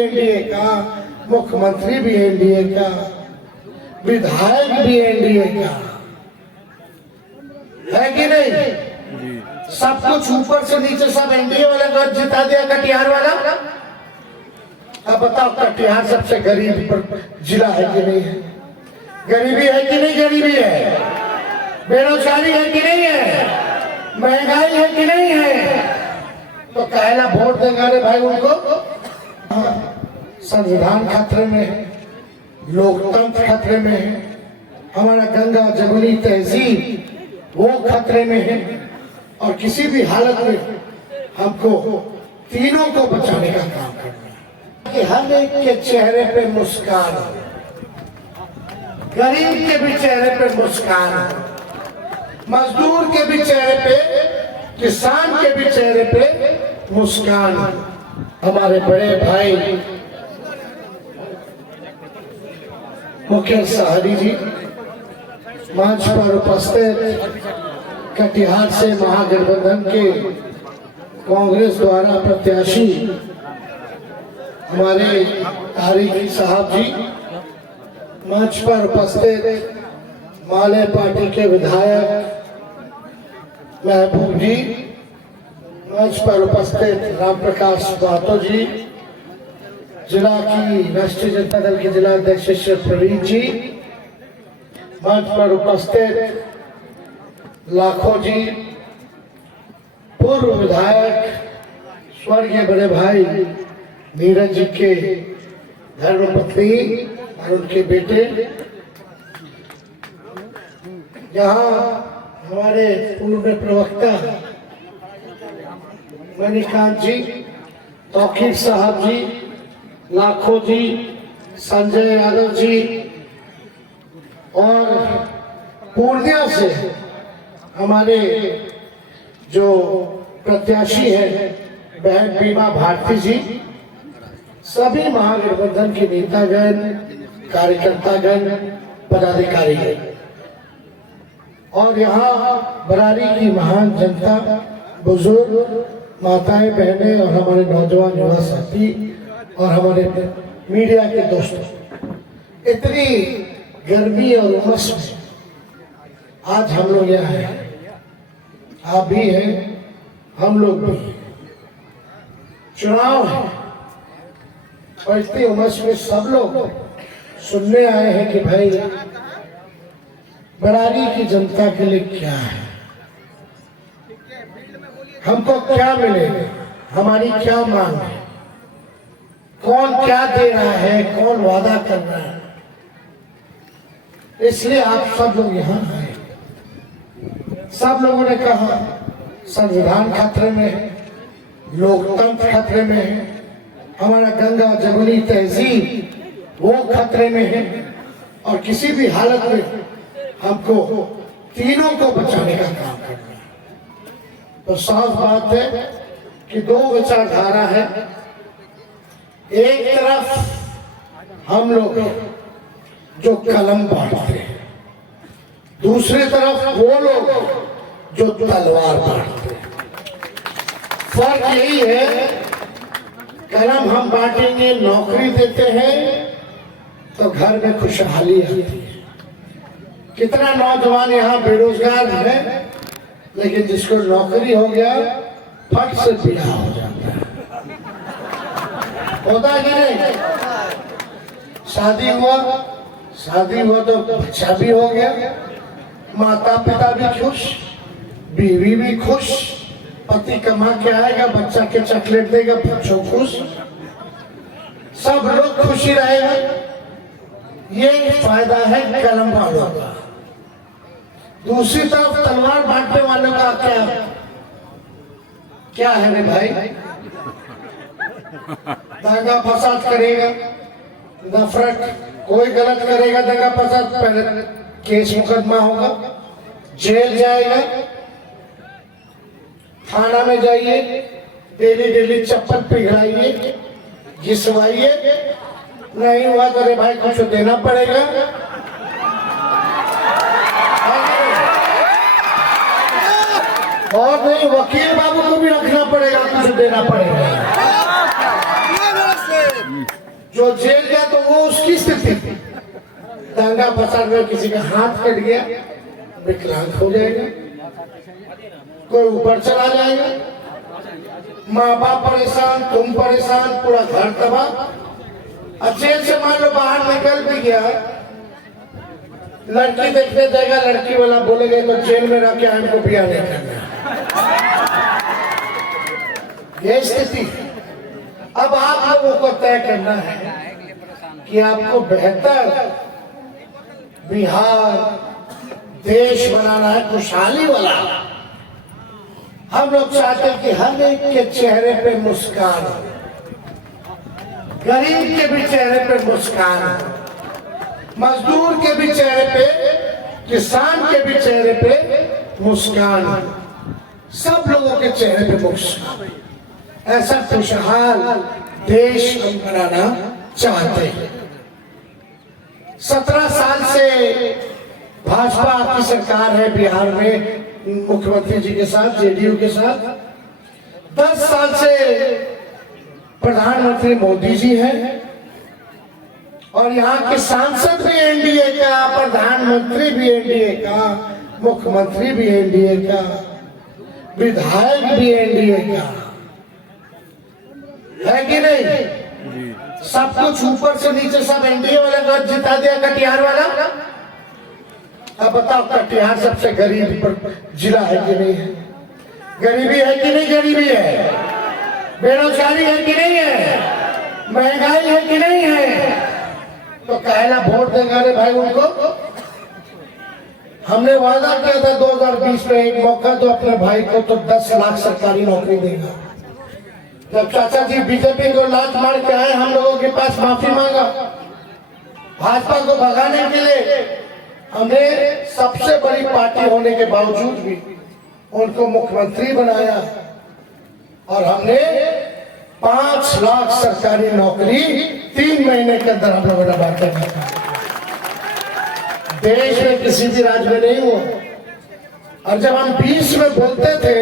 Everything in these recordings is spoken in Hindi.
एनडीए का, मुख्यमंत्री भी एनडीए का, विधायक भी एनडीए का, है कि नहीं? सब कुछ ऊपर से नीचे सब एनडीए वाला को जिता दिया कटिहार वाला। अब बताओ कटिहार सबसे गरीब जिला है कि नहीं है? गरीबी है कि नहीं गरीबी है? बेरोजगारी है कि नहीं है? महंगाई है कि नहीं है? तो कहना वोट देगा रे भाई उनको। संविधान खतरे में है, लोकतंत्र खतरे में है, हमारा गंगा जमुनी तहजीब वो खतरे में है, और किसी भी हालत में हमको तीनों को बचाने का काम करना है कि हर एक के चेहरे पे मुस्कान हो, गरीब के भी चेहरे पे मुस्कान हो, मजदूर के भी चेहरे पे, किसान के भी चेहरे पे मुस्कान हो। हमारे बड़े भाई मुकेश सहरी जी मंच पर उपस्थित कटिहार से महागठबंधन के कांग्रेस द्वारा प्रत्याशी हमारे तारिक साहब जी, मंच पर उपस्थित माले पार्टी के विधायक महबूब जी, मंच पर उपस्थित राम प्रकाश बातो जी, जिला की राष्ट्रीय जनता दल के जिला अध्यक्ष श्री प्रवीण जी, मंच पर उपस्थित लाखों जी, पूर्व विधायक स्वर्गीय बड़े भाई नीरज जी के धर्मपत्नी और उनके बेटे, यहाँ हमारे पूर्व प्रवक्ता मणिकांत जी, तौकीर साहब जी, लाखों जी, संजय यादव जी, और पूर्णिया से हमारे जो प्रत्याशी हैं बहन बीमा भारती जी, सभी महागठबंधन के नेतागण, कार्यकर्तागण, पदाधिकारीगण, और यहाँ बरारी की महान जनता, बुजुर्ग, माताएं, बहनें, और हमारे नौजवान युवा साथी और हमारे मीडिया के दोस्तों, इतनी गर्मी और उमस में आज हम लोग यहाँ हैं, आप भी हैं, हम लोग भी हैं। चुनाव है और इतनी उमस में सब लोग सुनने आए हैं कि भाई बरारी की जनता के लिए क्या है, हमको क्या मिलेगा, हमारी क्या मांग है, कौन क्या दे रहा है, कौन वादा कर रहा है। इसलिए आप सब लोग यहाँ आए। सब लोगों ने कहा संविधान खतरे में है, लोकतंत्र खतरे में है, हमारा गंगा जमुनी तहजीब वो खतरे में है, और किसी भी हालत में हमको तीनों को बचाने का काम करना है। तो साफ बात है कि दो विचारधारा है। एक तरफ हम लोग जो कलम बांटते हैं, दूसरी तरफ वो लोग जो तलवार बांटते हैं। फर्क यही है, कलम हम बांटेंगे, नौकरी देते हैं तो घर में खुशहाली आती है। कितना नौजवान यहाँ बेरोजगार है, लेकिन जिसको नौकरी हो गया फट से बिना हो जाता है, होता कि नहीं? शादी हुआ तो बच्चा भी हो गया, माता पिता भी खुश, बीवी भी खुश, पति कमा के आएगा, बच्चा के चॉकलेट देगा, बच्चों खुश, सब लोग खुशी रहेगा। ये फायदा है कलम वालों का। दूसरी तरफ तलवार बांटने वालों का क्या है रे भाई? दंगा फसाद करेगा, नफरत, कोई गलत करेगा दंगा फसाद, पहले केस मुकदमा होगा, जेल जाएगा, थाना में जाइए, डेली डेली चप्पल पिघलाइए, घिसवाइए, नहीं हुआ तो रे भाई कुछ देना पड़ेगा। और नहीं, वकील बाबू को भी रखना पड़ेगा, कुछ देना पड़ेगा। जो जेल गया तो वो उसकी स्थिति थी। दंगा फसाद में किसी का हाथ कट गया, विकलांग हो जाएगा, कोई ऊपर चला जाएगा, माँ बाप परेशान, तुम परेशान, पूरा घर तबाह। अब जेल से मान लो बाहर निकल भी गया, लड़की देखने जाएगा, लड़की वाला बोलेगा तो जेल में रह के हमको ब्याह नहीं करना। ये स्थिति। अब आप लोगों को तय करना है कि आपको बेहतर बिहार देश बनाना है, खुशहाली वाला। हम लोग चाहते हैं कि हर एक के चेहरे पे मुस्कान हो, गरीब के भी चेहरे पे मुस्कान हो, मजदूर के भी चेहरे पे, किसान के भी चेहरे पे मुस्कान हो, सब लोगों के चेहरे पे मुस्कान। ऐसा खुशहाल देश हम बनाना चाहते हैं। 17 साल से भाजपा की सरकार है बिहार में, मुख्यमंत्री जी के साथ, जेडीयू के साथ। 10 साल से प्रधानमंत्री मोदी जी हैं और यहाँ के सांसद भी एनडीए का, प्रधानमंत्री भी एनडीए का, मुख्यमंत्री भी एनडीए का, विधायक भी एनडीए का, है कि नहीं? सब कुछ ऊपर से नीचे सब एनडीए वाले को जिता दिया। कटिहार वाला, अब बताओ कटिहार सबसे गरीब जिला है कि नहीं है? गरीबी है कि नहीं? गरीबी है, बेरोजगारी है कि नहीं है, महंगाई है कि नहीं है? तो कहला वोट देगा रे भाई उनको। हमने वादा किया था 2020 में एक मौका तो अपने भाई को तो 10 लाख सरकारी नौकरी देगा। जब चाचा जी बीजेपी को लात मार के आए, हम लोगों के पास माफी मांगा। भाजपा को भगाने के लिए हमने सबसे बड़ी पार्टी होने के बावजूद भी उनको मुख्यमंत्री बनाया और हमने 5 लाख सरकारी नौकरी 3 महीने के अंदर हम लोगों ने बांटा। देश में किसी भी राज्य में नहीं हुआ। और जब हम 20 में बोलते थे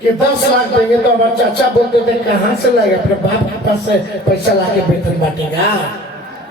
कि 10 लाख देंगे तो हमारे चाचा बोलते थे कहां से लाएगा, अपने बाप के पास से पैसा लाके वेतन बांटेगा,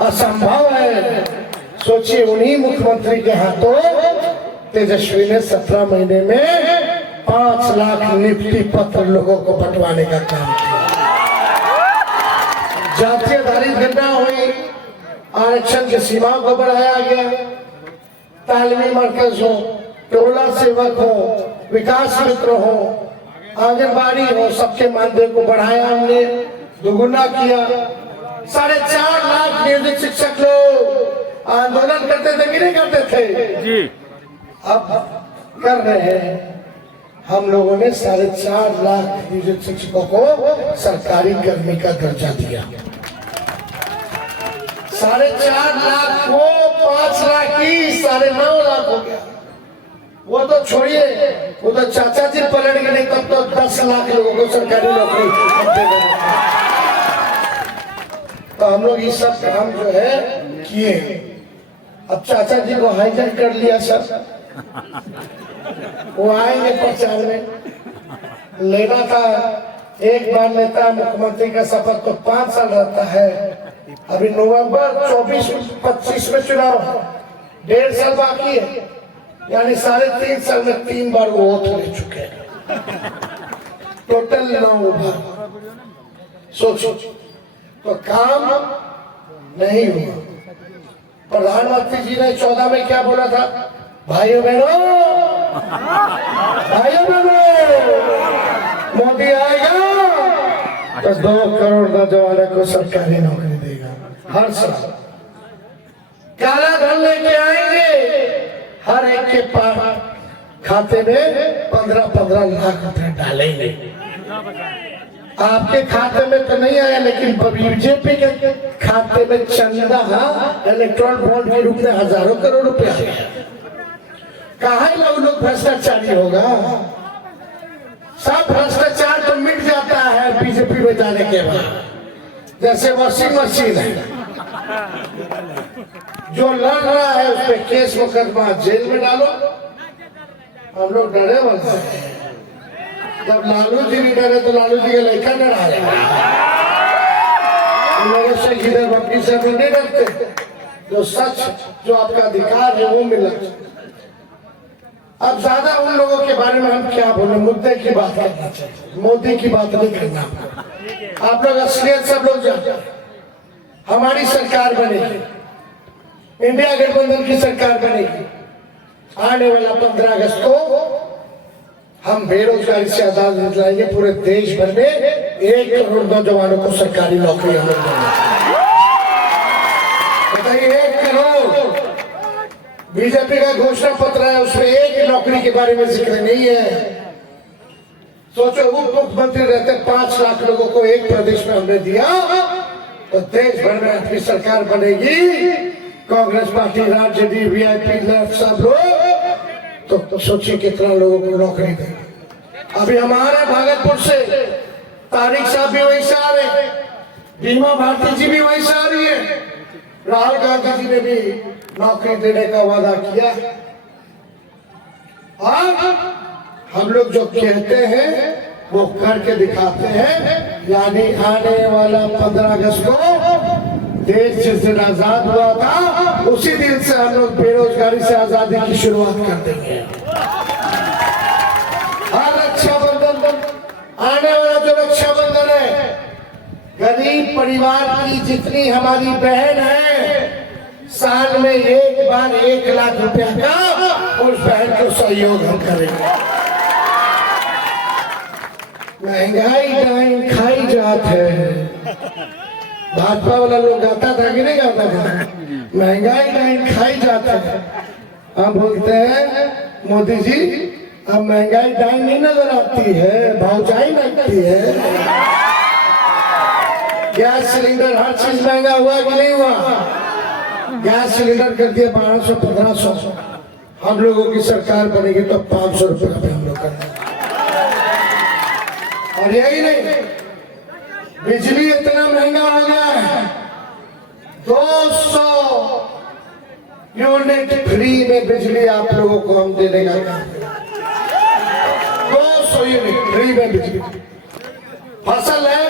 असंभव है। सोचिए उन्हीं मुख्यमंत्री के हाथों तेजस्वी ने 17 महीने में 5 लाख नियुक्ति पत्र लोगों को बंटवाने का काम किया। जातीय आधारित गणना हुई, आरक्षण की सीमाओं को बढ़ाया गया, तालीमी मरकज हो, टोला सेवक हो, विकास मित्र हो, आंगनबाड़ी हो, सबके मानदेय को बढ़ाया हमने, दोगुना किया। 4.5 लाख नियोजित शिक्षक लोग आंदोलन करते थे कि नहीं करते थे जी? अब कर रहे हैं। हम लोगों ने 4.5 लाख नियोजित शिक्षकों को सरकारी कर्मी का दर्जा दिया। 4.5 लाख को 5 लाख की 9.5 लाख हो गया। वो तो छोड़िए, वो तो चाचा जी पलट गए, नहीं तब तो 10 लाख लोगों को सरकारी नौकरी दे देना। तो हम लोग ये सब काम जो है किए। अब चाचा जी को हाईजैक कर लिया सर, वो आएंगे प्रचार में। लेना था, एक बार लेता है मुख्यमंत्री का शपथ तो 5 साल रहता है। अभी नवंबर 24-25 में चुनाव, 1.5 साल बाकी है, यानी 3.5 साल में 3 बार वो वोट ले चुके हैं, टोटल 9 बार। सोचो, तो काम नहीं हुआ। प्रधानमंत्री जी ने 14 में क्या बोला था? भाइयों बहनों, भाइयों बहनों, मोदी आएगा तो 2 करोड़ नौजवानों को सरकारी नौकरी देगा हर साल। काला धन लेके आएंगे, हर एक के पास खाते में 15-15 लाख रुपए डालेंगे। आपके खाते में तो नहीं आया, लेकिन बीजेपी के खाते में चंदा इलेक्ट्रॉन बॉन्ड के रूप में हजारों करोड़ रुपए आए। कहाँ लोग भ्रष्टाचारी होगा? सब भ्रष्टाचार तो मिट जाता है बीजेपी में जाने के बाद। जैसे वॉशिंग मशीन है, जो लड़ रहा है उस पर केस मुकदमा जेल में डालो। हम लोग डरे वाले हैं। जब लालू जी नहीं डरे तो लालू जी के लड़का डरा रहे। उन लोगों से इधर बकरी से भी नहीं डरते, जो सच, जो आपका अधिकार है वो मिला। अब ज्यादा उन लोगों के बारे में हम क्या बोले, मुद्दे की बात करना चाहिए, मोदी की बात नहीं करना। आप लोग असलियत सब लोग जानते हैं। हमारी सरकार बनेगी, इंडिया गठबंधन की सरकार बनेगी। आने वाला 15 अगस्त को हम बेरोजगारी से आजादी दिलाएंगे। पूरे देश भर में 1 करोड़ नौजवानों को सरकारी नौकरी हम लोग देंगे। बताइए, 1 करोड़। बीजेपी का घोषणा पत्र है, उसमें एक नौकरी के बारे में जिक्र नहीं है। सोचो, उप मुख्यमंत्री रहते 5 लाख लोगों को एक प्रदेश में हमने दिया, तो देश भर में अपनी सरकार बनेगी। कांग्रेस पार्टी, राजनीति, वीआईपी सब लोग, तो सोचिए कितना लोगों को नौकरी देंगे। अभी हमारे भागलपुर से तारिक साहब भी वहीं से आ रहे हैं, बीमा भारती जी भी वहीं से आ रही है, राहुल गांधी जी ने भी नौकरी देने का वादा किया। अब हम लोग जो कहते हैं वो करके दिखाते हैं। यानी आने वाला 15 अगस्त को देश जिस दिन आजाद हुआ था, उसी दिन से हम लोग बेरोजगारी से आजादी की शुरुआत कर देंगे। और रक्षाबंधन आने वाला जो रक्षाबंधन है, गरीब परिवार की जितनी हमारी बहन है, साल में एक बार 1 लाख रुपया का उस बहन को सहयोग हम करेंगे। महंगाई डाइन खाई जात है। भाजपा वाला लोग गाता था कि नहीं गाता था, महंगाई डाइन खाई जाता है। हम बोलते हैं मोदी जी, अब महंगाई डाइन नहीं नजर आती है, भावचाई लगती है। गैस सिलेंडर, हर चीज महंगा हुआ कि नहीं हुआ? गैस सिलेंडर कर दिया 1200-1500। हम लोगों की सरकार बनेगी तो 500 रुपए का हम लोग करेंगे। और यही नहीं, बिजली इतना महंगा हो गया है, 200 यूनिट फ्री में बिजली आप लोगों को हम देने का काम करेंगे। 200 यूनिट फ्री में बिजली। फसल है,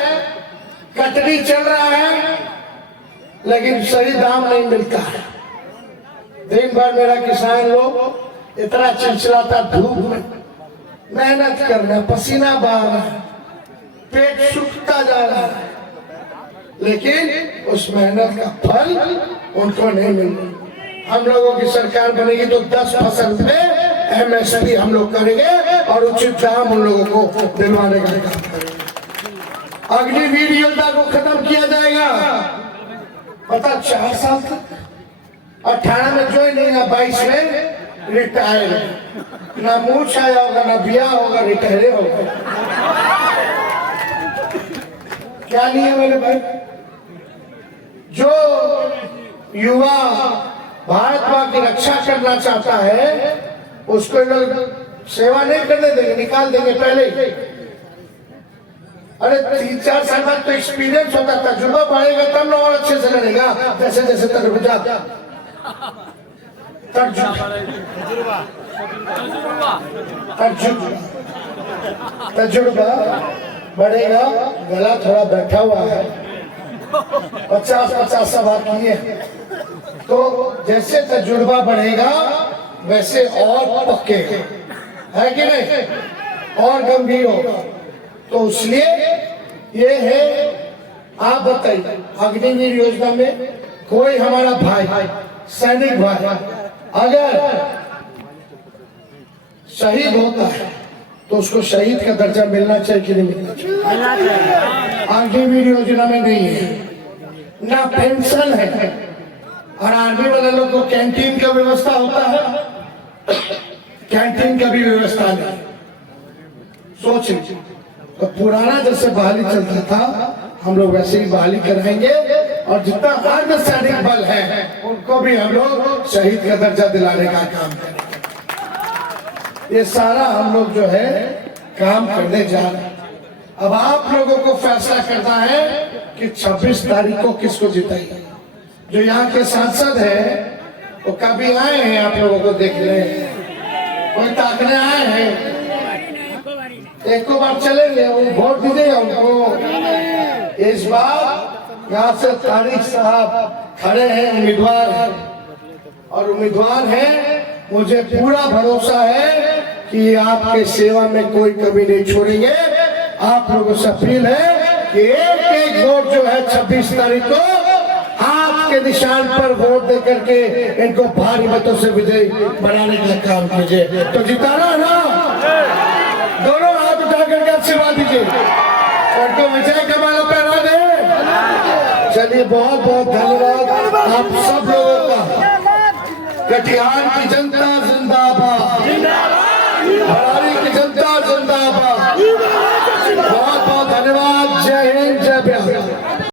कटनी चल रहा है, लेकिन सही दाम नहीं मिलता है। दिन भर मेरा किसान लोग इतना चिलचिलाता, धूप में मेहनत कर रहे, पसीना बहा रहा है, पेट सूखता जा रहा है, लेकिन उस मेहनत का फल उनको नहीं मिल रहा। हम लोगों की सरकार बनेगी तो 10 फसल पे MSP हम लोग करेंगे और उचित दाम उन लोगों को दिलवाने का काम करेंगे। अग्निवीर योजना को खत्म किया जाएगा। पता 4 साल तक 18 में ज्वाइन नहीं, 22 में रिटायर। ना मूछ आया होगा, ना ब्याह होगा, रिटायर होगा। क्या नहीं है मेरे भाई? जो युवा भारत मां की रक्षा करना चाहता है, उसको लोग सेवा नहीं करने देंगे, निकाल देंगे पहले ही। अरे 3-4 साल बाद तो एक्सपीरियंस होता, तजुर्बा बढ़ेगा तब ना और अच्छे से लड़ेगा। जैसे जैसे तजुर्बा बढ़ेगा। गला थोड़ा बैठा हुआ है, 50-50 सवाल किए, तो जैसे तजुर्बा बढ़ेगा वैसे और पक्केगा, है कि नहीं, और गंभीर होगा। तो इसलिए ये है, आप बताइए, अग्निवीर योजना में कोई हमारा भाई, सैनिक भाई अगर शहीद होता है तो उसको शहीद का दर्जा मिलना चाहिए कि नहीं मिलना चाहिए? अग्निवीर योजना में नहीं है, ना पेंशन है। और आर्मी वाले लोग को कैंटीन का व्यवस्था होता है, कैंटीन का भी व्यवस्था नहीं। सोच लीजिए, तो पुराना जैसे बहाली चलता था, हम लोग वैसे ही बहाली कराएंगे। और जितना अर्धसैनिक बल है उनको भी हम लोग शहीद का दर्जा दिलाने का काम करेंगे। ये सारा हम लोग जो है काम करने जा रहे हैं। अब आप लोगों को फैसला करना है कि 26 तारीख को किसको जिताइए। जो यहाँ के सांसद है वो कभी आए हैं आप लोगों को देखने, कोई ताकने आए हैं? एक को बार चलेंगे, वो वोट दीजिएगा उनको। इस बार यहाँ से तारिक साहब खड़े हैं, उम्मीदवार हैं और उम्मीदवार हैं। मुझे पूरा भरोसा है कि आपके सेवा में कोई कमी नहीं छोड़ेंगे। आप लोगों से अपील है कि एक एक वोट जो है 26 तारीख को आपके निशान पर वोट दे करके इनको भारी मतों से विजयी बनाने का काम कीजिए। तो जिताना ना, दोनों हाथ उठा करके आशीर्वाद दीजिए और तो विजय का माला पहना दे। चलिए, बहुत बहुत धन्यवाद आप सब लोगों का, कटिहार की जनता